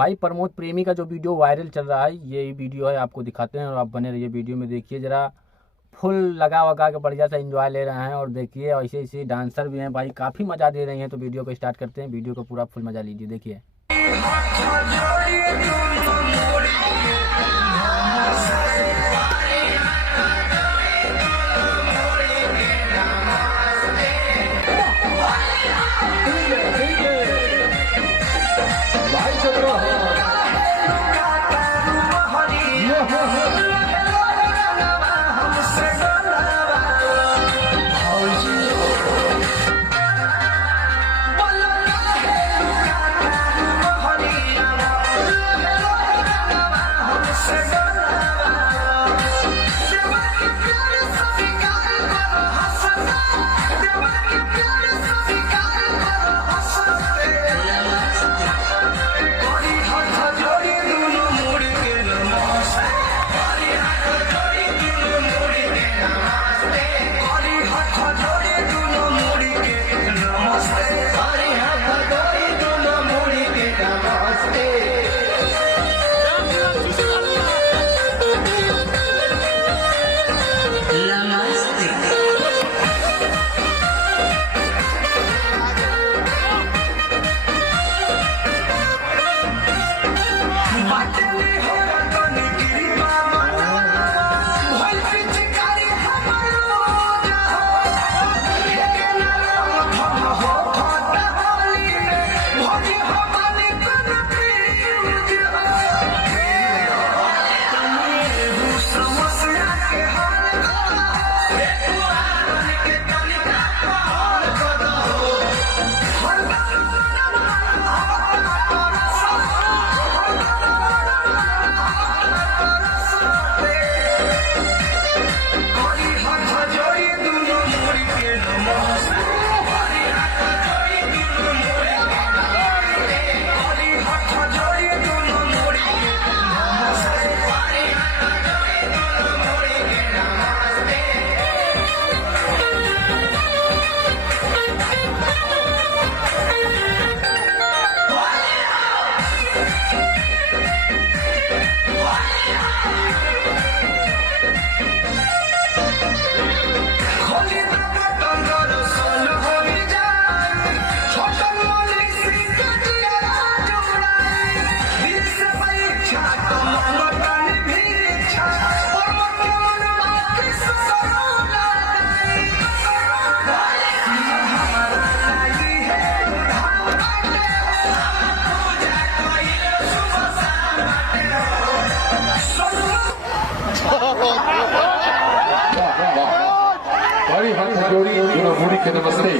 भाई प्रमोद प्रेमी का जो वीडियो वायरल चल रहा है, ये वीडियो है, आपको दिखाते हैं और आप बने रहिए वीडियो में। देखिए जरा, फुल लगा वगा के बढ़िया सा एंजॉय ले रहे हैं और देखिए ऐसे ऐसे डांसर भी हैं भाई, काफ़ी मज़ा दे रहे हैं। तो वीडियो को स्टार्ट करते हैं, वीडियो को पूरा फुल मज़ा लीजिए। देखिए Hari hari hari, you know, Modi Namaste.